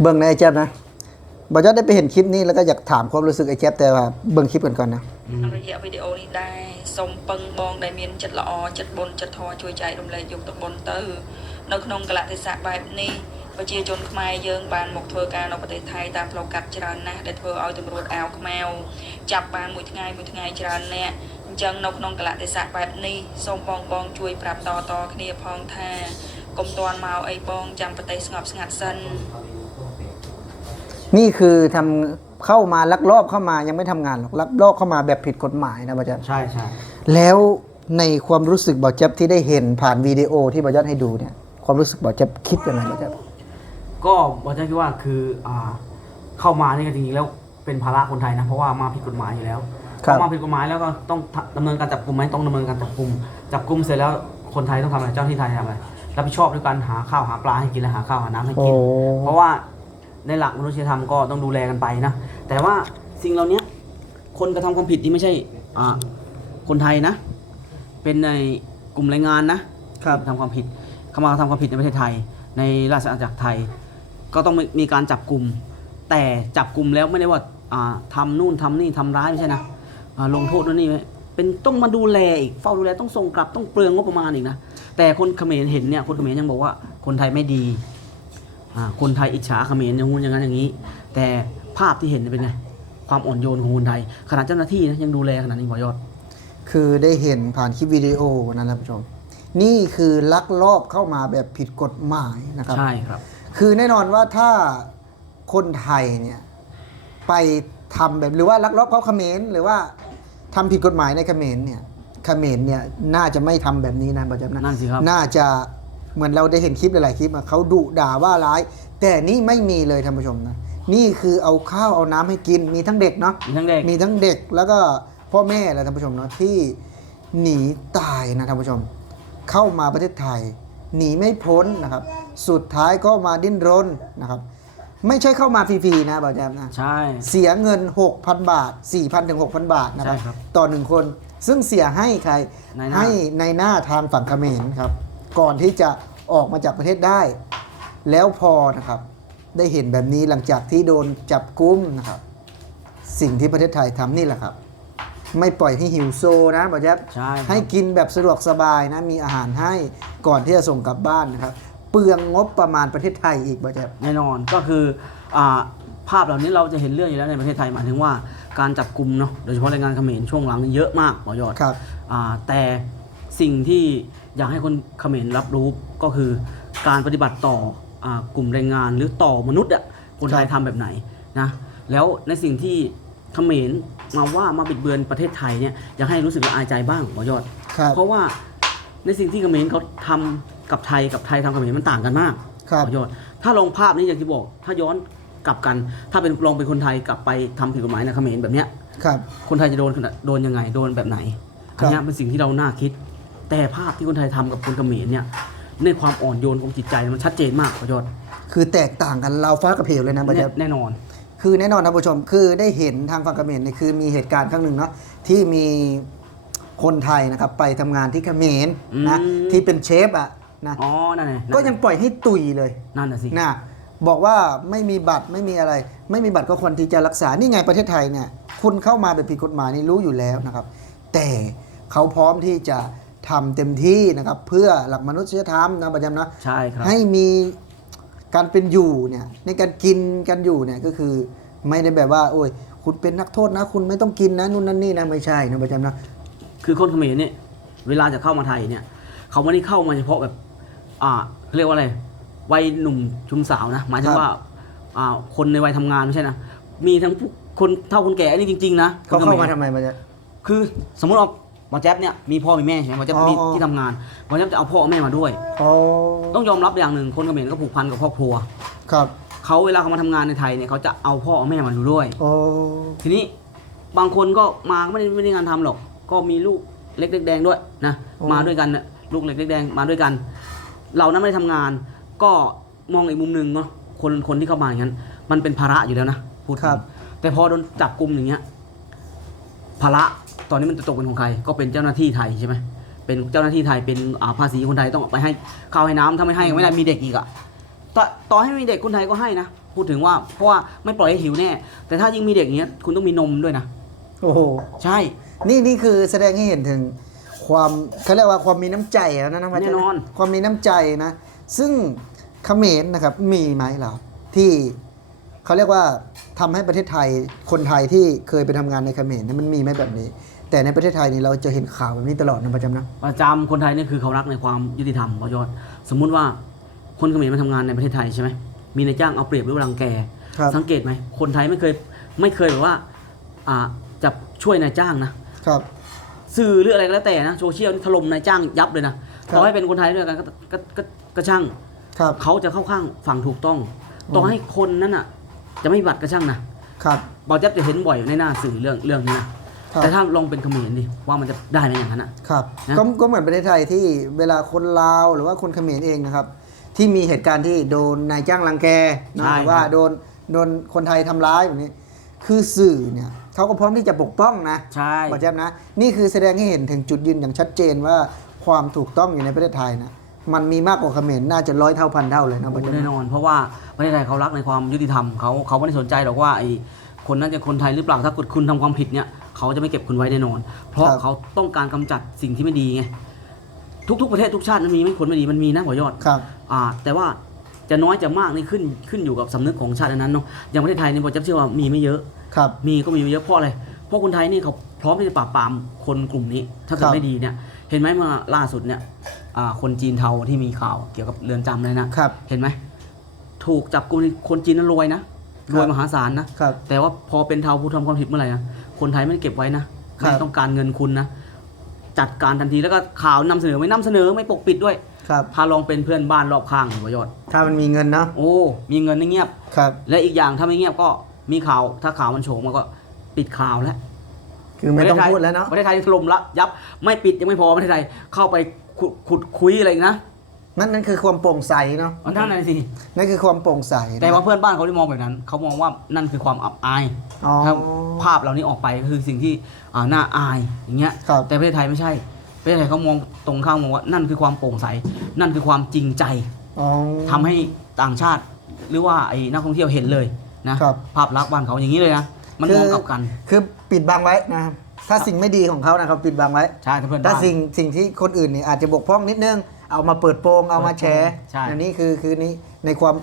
เบิ่งในไอ้แจ๊บนะบอจอดได้ไปเห็นคลิปนี้แล้วก็อยากถามความรู้สึกไอ้แจ๊บแต่ว่าเบิ่งคลิปกันก่อนนะ តាមរយៈវីដេអូនេះដែរសូមពឹងបងដែលមានចិត្តល្អចិត្តបុណ្យចិត្តធម៌ជួយចែករំលែកយកទៅបុណ្យទៅ នៅក្នុងកលៈទេសៈបែបនេះប្រជាជនខ្មែរយើងបានមកធ្វើការនៅប្រទេសថៃតាមផ្លូវកាត់ច្រើនណាស់ដែលធ្វើឲ្យទម្រួតអាវខ្មៅចាប់បានមួយថ្ងៃមួយថ្ងៃច្រើនអ្នកអញ្ចឹងនៅក្នុងកលៈទេសៈបែបនេះសូមបងបងជួយប្រាប់តតគ្នាផងថាកុំតន់មកអីបងចាំប្រទេសស្ងប់ស្ងាត់សិន นี่คือทำเข้ามาลักลอบเข้ามายังไม่ทำงานหรอกลักลอบเข้ามาแบบผิดกฎหมายนะบอจอดใช่ใช่แล้วในความรู้สึกบอจอบที่ได้เห็นผ่านวิดีโอที่บอจอดให้ดูเนี่ย ความรู้สึกบอจอบคิดยังไงบอจอบก็บอกจะคิดว่าคืออ่าเข้ามานี่ก็จริงๆแล้วเป็นภาระคนไทยนะเพราะว่ามาผิดกฎหมายอยู่แล้วครับเข้ามาผิดกฎหมายแล้วก็ต้องดำเนินการจับกลุ่มไหมต้องดำเนินการจับกลุ่มจับกลุ่มเสร็จแล้วคนไทยต้องทำอะไรเจ้าหน้าที่ไทยทำอะไรรับผิดชอบด้วยการหาข้าวหาปลาให้กินและหาข้าวหาน้ำให้โอ้กิน เพราะว่า ในหลักมนุษยธรรมก็ต้องดูแลกันไปนะแต่ว่าสิ่งเหล่านี้คนกระทำความผิดที่ไม่ใช่อ่าคนไทยนะ เป็นในกลุ่มแรงงานนะครับทำความผิดเข้ามากระทำความผิดในประเทศไทย ในราชอาณาจักรไทย ก็ต้องมีมีการจับกลุ่มแต่จับกลุ่มแล้วไม่ได้ว่าอ่าทำนู่นทำนี่ทำร้ายไม่ใช่นะอ่าลงโทษนู่นนี่ไม่เป็นต้องมาดูแลอีกเฝ้าดูแลต้องส่งกลับต้องเปลืองงบประมาณอีกนะแต่คนเขมรเห็นเนี่ยคนเขมรยังบอกว่าคนไทยไม่ดีอ่า คนไทยอิจฉาเขมรอย่างงู้นอย่างนั้นอย่างนี้ แต่ภาพที่เห็นเป็นไง ความอ่อนโยนของคนไทยขนาดเจ้าหน้าที่นะยังดูแลขนาดนี้หมอยอด คือได้เห็นผ่านคลิปวิดีโอนะท่านผู้ชม นี่คือลักลอบเข้ามาแบบผิดกฎหมายนะครับ ใช่ครับ คือแน่นอนว่าถ้าคนไทยเนี่ยไปทำแบบหรือว่าลักลอบเข้าเขมรหรือว่าทำผิดกฎหมายในเขมรเนี่ยเขมรเนี่ยน่าจะไม่ทำแบบนี้นะบอจับนะนั่นสิครับน่าจะ เหมือนเราได้เห็นคลิปหลายๆคลิปอะเขาดุด่าว่าร้าย แต่นี่ไม่มีเลยท่านผู้ชมนะนี่คือเอาข้าวเอาน้ำให้กินมีทั้งเด็กเนาะมีทั้งเด็ก มีทั้งเด็กแล้วก็พ่อแม่แหละท่านผู้ชมเนาะที่หนีตายนะท่านผู้ชม เข้ามาประเทศไทย หนีไม่พ้นนะครับ สุดท้ายก็มาดิ้นรนนะครับ ไม่ใช่เข้ามาฟรีๆนะบอแจมนะ ใช่ เสียเงิน 6,000 บาท 4,000ถึง6,000 บาทนะครัใช่ครับต่อหนึ่งคนซึ่งเสียให้ใครนายหน้า ให้ในหน้าทางฝั่งเขมรครับ ก่อนที่จะ ออกมาจากประเทศได้ แล้วพอนะครับได้เห็นแบบนี้หลังจากที่โดนจับกุมนะครับ สิ่งที่ประเทศไทยทำนี่แหละครับ ไม่ปล่อยให้หิวโซนะบอแจ๊บใช่ครับให้กินแบบสะดวกสบายนะมีอาหารให้ก่อนที่จะส่งกลับบ้านนะครับ เปลืองงบประมาณประเทศไทยอีกบอแจ๊บแน่นอนก็คืออาภาพเหล่านี้เราจะเห็นเรื่องอยู่แล้วในประเทศไทยหมายถึงว่าการจับกลุ่มเนาะโดยเฉพาะแรงงานเขมรช่วงหลังนี่เยอะมากหมอยอดครับอ่าแต่ สิ่งที่อยากให้คนเขมรรับรู้ก็คือการปฏิบัติต่ออากลุ่มแรงงานหรือต่อมนุษย์อะคนไทยครัทำบแบบไหนนะแล้วในสิ่งที่เขมรมาว่ามาบิดเบือนประเทศไทยเนี่ยอยากให้รู้สึกละอายใจบ้างหมอยอดครับเพราะว่าในสิ่งที่เขมรเขาทำกับไทยกับไทยทำกับเขมรมันต่างกันมากครับหมอยอด ถ้าลองภาพนี้อย่างที่บอก ถ้าย้อนกลับกัน ถ้าเป็นลองเป็นคนไทยกลับไปทำผิดกฎหมายในเขมรแบบเนี้ยครับ คนไทยจะโดนขนาดโดนยังไงโดนแบบไหนครัอับนเนี้ยเป็นสิ่งที่เราน่าคิด แต่ภาพที่คนไทยทำกับคนเขมรเนี่ยในความอ่อนโยนของจิตใจมันชัดเจนมากประยศคือแตกต่างกันเราฟ้ากับเหวเลยนะบอแจ๊บแน่นอน คือแน่นอนท่านผู้ชมคือได้เห็นทางฝั่งเขมรเนี่ยคือมีเหตุการณ์ครั้งหนึ่งเนาะที่มีคนไทยนะครับไปทำงานที่เขมรนะอืมที่เป็นเชฟอะนะอ๋อนั่นไงก็ยังปล่อยให้ตุยเลยนั่นน่ะสินะบอกว่าไม่มีบัตรไม่มีอะไร ไม่มีบัตรก็ควรที่จะรักษานี่ไงประเทศไทยเนี่ยคุณเข้ามาแบบผิดกฎหมายนี่รู้อยู่แล้วนะครับ แต่เขาพร้อมที่จะ ทำเต็มที่นะครับเพื่อหลักมนุษยธรรมนะประจำนะใช่ครับให้มีการเป็นอยู่เนี่ยในการกินกันอยู่เนี่ยก็คือไม่ได้แบบว่า โอ้ย คุณเป็นนักโทษนะ คุณไม่ต้องกินนะนู่นนั่นนี่นะไม่ใช่นะประจำนะคือคนเขมรเนี่ยเวลาจะเข้ามาไทยเนี่ย เขาไม่ได้เข้ามาเฉพาะแบบ อ่าเขาเรียกว่าอะไรวัยหนุ่มชุมสาวนะหมายถึครังบว่าอ่าคนในวัยทำงานไม่ใช่นะมีทั้งผู้คนเท่าคนแก่อันนี้จริงๆนะเขาคนขเข้ามาทำไมประจคือสมมติว่า หมอแจ๊บเนี่ยมีพ่อมีแม่ใช่ไหมหมอแจ๊บอ๋อมีที่ทำงานหมอแจ๊บจะเอาพ่อเอาแม่มาด้วยำอ๋อต้องยอมรับอย่างหนึ่งคนเขมรก็ผูกพันกับครอบครัวครับเขาเวลาเขามาทำงานในไทยเนี่ยเขาจะเอาพ่อเอาแม่มาดูด้วยโอ้ทีนี้บางคนก็มาก็ไม่ได้ไม่ได้งานทำหรอก ก็มีลูกเล็กเล็กแดงด้วยนะมาด้วยกันน่ะลูกเล็กเล็กแดงมาด้วยกัน เรานั้นไม่ได้ทำงาน ก็มองอีกมุมหนึ่งเนาะคนคนที่เข้ามาอย่างนั้น มันเป็นภาระอยู่แล้วนะพูดถึงครับแต่พอโดนจับกลุ่มอย่างเงี้ยภาระ ตอนนี้มันจะตกเป็นของใครก็เป็นเจ้าหน้าที่ไทยใช่ไหมเป็นเจ้าหน้าที่ไทยเป็นอ่าภาษีคนไทยต้องเอาไปให้ข้าวให้น้ำถ้าไม่ให้ก็ไม่ได้มีเด็กอีกอะต่อต่อให้มีเด็กคนไทยก็ให้นะพูดถึงว่าเพราะว่าไม่ปล่อยให้หิวแน่ แต่ถ้ายิ่งมีเด็กอย่างเงี้ยคุณต้องมีนมด้วยนะโอ้โห ใช่นี่นี่คือแสดงให้เห็นถึงความเขาเรียกว่าความมีน้ำใจแล้วนะน้องพัชแน่นอน ความมีน้ำใจนะ ซึ่งเขมรนะครับมีไหมเราที่เขาเรียกว่าทำให้ประเทศไทยคนไทยที่เคยไปทำงานในเขมรเนี่ยมันมีไหมแบบนี้ แต่ในประเทศไทยนี่เราจะเห็นข่าวแบบนี้ตลอดนะประจำนะประจำคนไทยนี่คือเขารักในความยุติธรรมประยชน์สมมุติว่าคนเขมรมาทำงานในประเทศไทยใช่ไหมมีนายจ้างเอาเปรียบหรือรังแกครับสังเกตไหมคนไทยไม่เคยไม่เคยแบบว่าอ่าจะช่วยนายจ้างนะครับสื่อหรืออะไรก็แล้วแต่นะโซเชียลนี่ถล่มนายจ้างยับเลยนะครับต่อให้เป็นคนไทยด้วยกันก็ก็ก็ก็ช่างครับเขาจะเข้าข้างฝั่งถูกต้องต่อให้คนนั้นอะ จะไม่มีบัตรก็ช่างนะครับบอลจับจะเห็นบ่อยในหน้าสื่อเรื่องเรื่องนี้นะ ครับ แต่ถ้าลองเป็นเขมรดิว่ามันจะได้ไหมอย่างนั้นอะ ครับนะ ก็ก็เหมือนประเทศไทยที่เวลาคนลาวหรือว่าคนเขมรเองนะครับ ที่มีเหตุการณ์ที่โดนนายจ้างรังแกนะหรือว่าโดนโดนคนไทยทำร้ายแบบนี้ คือสื่อเนี่ยเขาก็พร้อมที่จะปกป้องนะใช่ บอกแจ๊บนะ นี่คือแสดงให้เห็นถึงจุดยืนอย่างชัดเจนว่าความถูกต้องอยู่ในประเทศไทยนะมันมีมากกว่าเขมรน่าจะร้อยเท่าพันเท่าเลยนะบอกแจ๊บแน่นะนอนเพราะว่าประเทศไทยเขารักในความยุติธรรมเขาเขาไม่ได้สนใจหรอกว่าไอ้คนนั้นจะคนไทยหรือเปล่าถ้าเกิดคุณทำความผิดเนี่ย เขาจะไม่เก็บคุณไว้แน่นอน เพราะเขาต้องการกำจัดสิ่งที่ไม่ดีไงทุกๆประเทศทุกชาติมันมีไม่คนไม่ดีมันมีนะหัวยอด ครับ อ่าแต่ว่าจะน้อยจะมากนี่ขึ้นขึ้นอยู่กับสำนึกของชาตินั้นๆเนาะอย่างประเทศไทยเนี่ยผมจะเชื่อว่ามีไม่เยอะ ครับ มีก็มีไม่เยอะเพราะอะไรเพราะคนไทยนี่เขาพร้อมที่จะปราบปรามคนกลุ่มนี้ ถ้าเกิคดรับไม่ดีเนี่ย เห็นไหมเมื่อล่าสุดเนี่ยอ่าคนจีนเทาที่มีข่าวเกี่ยวกับเรือนจำเลยนะครับ เห็นไหมถูกจับกลุ่มคนจีนนั้นรวยนะรวยครับมหาศาลนะครับ แต่ว่าพอเป็นเทาผู้ทำความผิดเมื่อไหร่นะ คนไทยไม่ได้เก็บไว้นะครับไม่ต้องการเงินคุณนะ จัดการทันทีแล้วก็ข่าวนำเสนอไม่นำเสนอไม่ปกปิดด้วย ครับ พาลองเป็นเพื่อนบ้านรอบข้างหรือประโยชน์ถ้ามันมีเงินเนาะโอ้ มีเงินนี่เงียบ ครับ และอีกอย่างถ้าไม่เงียบก็มีข่าวถ้าข่าวมันโฉมมันก็ปิดข่าวแล้วคือไม่ต้องพูดแล้วเนาะประเทศไทยถล่มละยับไม่ปิดยังไม่พอประเทศไทยเข้าไปขุดขุดคุยอะไรอีกนะ นั่นนั่นคือความโปร่งใสเนาะมันท่านไหนสินั่นคือความโปร่งใสนะแต่ว่าเพื่อนบ้านเขาไม่มองแบบนั้น เขามองว่านั่นคือความอับอายอ๋อ ถ้าภาพเหล่านี้ออกไปก็คือสิ่งที่อ่าน่าอายอย่างเงี้ยครับ แต่ประเทศไทยไม่ใช่ประเทศไทยเขามองตรงข้ามมองว่านั่นคือความโปร่งใส นั่นคือความจริงใจอ๋อ ทำให้ต่างชาติ หรือว่าไอ้นักท่องเที่ยวเห็นเลยนะครับ ภาพลักษณ์บ้านเขาอย่างนี้เลยนะมันมองกลับกันคือปิดบังไว้นะครับถ้าสิ่งไม่ดีของเขานะครับปิดบังไว้ ใช่ถ้าเพื่อนถ้าบ้าน สิ่งสิ่งที่คนอื่นนี่อาจจะบกพร่องนิดนึง เอามาเปิดโปงเอามาแชร์ใช่อันนี้คือคือนี่ในความ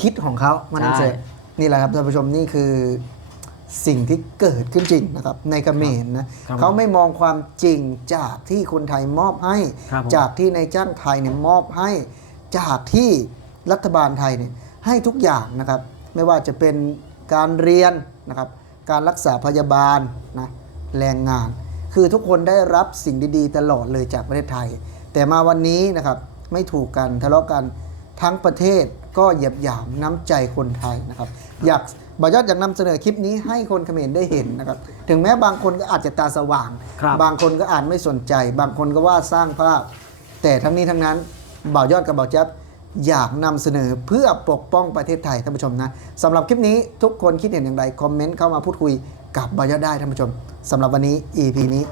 คิดของเขามันนั่นใช่เองนี่แหละครับท่านผู้ชมนี่คือสิ่งที่เกิดขึ้นจริงนะครับ ในเขมรนะ ครับเขาไม่มองความจริงจากที่คนไทยมอบให้ ครับผม จากที่ในายจ้างไทยเนี่ยมอบให้ จากที่รัฐบาลไทยเนี่ยให้ทุกอย่างนะครับ ไม่ว่าจะเป็นการเรียนนะครับ การรักษาพยาบาลนะแรงงาน คือทุกคนได้รับสิ่งดีๆ ตลอดเลยจากประเทศไทย แต่มาวันนี้นะครับไม่ถูกกันทะเลาะกันทั้งประเทศก็เหยียบหยามน้ำใจคนไทยนะครับ อยากบอยอดอยากนำเสนอคลิปนี้ให้คนเขมรได้เห็นนะครับ ถึงแม้บางคนก็อาจจะตาสว่างครับบางคนก็อาจไม่สนใจ บางคนก็ว่าสร้างภาพ แต่ทั้งนี้ทั้งนั้นบ่าวยอดกับบ่าวจับอยากนำเสนอเพื่อปกป้องประเทศไทยท่านผู้ชมนะสำหรับคลิปนี้ทุกคนคิดเห็นอย่างไรคอมเมนต์เข้ามาพูดคุยกับบ่าวยอดได้ท่านผู้ชมสำหรับวันนี้ EP นี้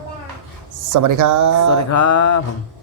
สวัสดีครับ สวัสดีครับผม